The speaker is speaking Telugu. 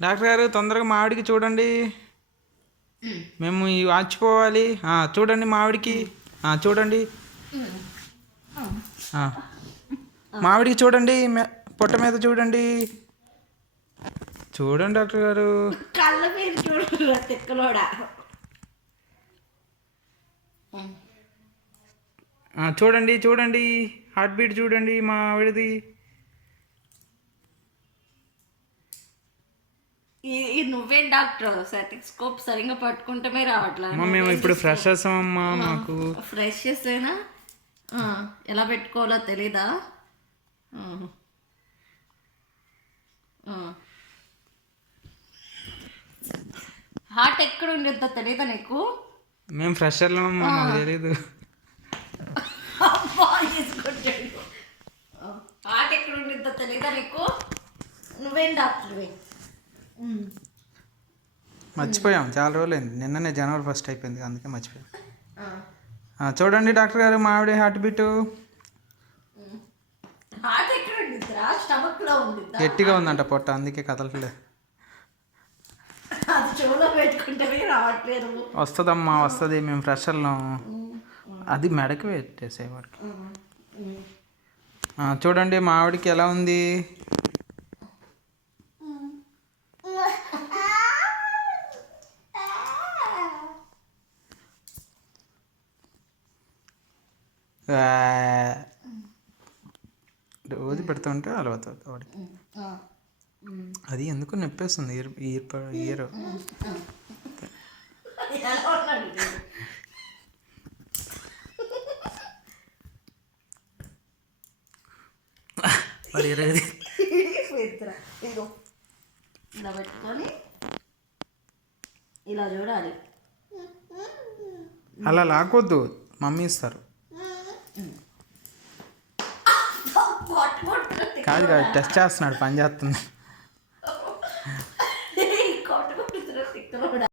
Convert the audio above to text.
డాక్టర్ గారు తొందరగా మావిడికి చూడండి, మేము వాచిపోవాలి. చూడండి మావిడికి, చూడండి మావిడికి చూడండి, పొట్ట మీద చూడండి. చూడండి డాక్టర్ గారు, కళ్ళ మీద చూడండి తిక్కలోడా. చూడండి చూడండి, హార్ట్ బీట్ చూడండి మా ఆవిడది. నువ్వేం డాక్టర్, సెటెస్కోప్ సరిగ్గా పట్టుకుంటమే రావట్లేదు. మేము ఇప్పుడు ఫ్రెషర్స్ అమ్మా, మాకు ఫ్రెషర్స్ అయినా ఎలా పెట్టుకోవాలో తెలీదా? హార్ట్ ఎక్కడ ఉండేదో తెలీదా నీకు? మేము ఫ్రెషర్లు అమ్మా, మాకు తెలీదు. హార్ట్ ఎక్కడ ఉండిద్దో తెలీదా నీకు? నువ్వేం డాక్టర్వి? మర్చిపోయాం, చాలా రోజులైంది. నిన్ననే జనవరి 1 అయిపోయింది, అందుకే మర్చిపోయాం. చూడండి డాక్టర్ గారు మావిడ హార్ట్ బీట్ గట్టిగా ఉందంట పొట్ట, అందుకే కదలట్లేదు. వస్తుందమ్మా వస్తుంది, మేము ఫ్రెషర్లో. అది మెడకి పెట్టేసేవాడికి. చూడండి మా ఆవిడకి ఎలా ఉంది. రోజు పెడుతుంటే అలవాటు అవుతుంది వాడికి. అది ఎందుకు నొప్పేస్తుంది ఇయర్. మరి ఇలా పెట్టుకొని ఇలా చూడాలి. అలా లాక్కొద్దు, మమ్మీ ఇస్తారు. కాదు టెస్ట్ చేస్తున్నాడు, పని చేస్తుంది.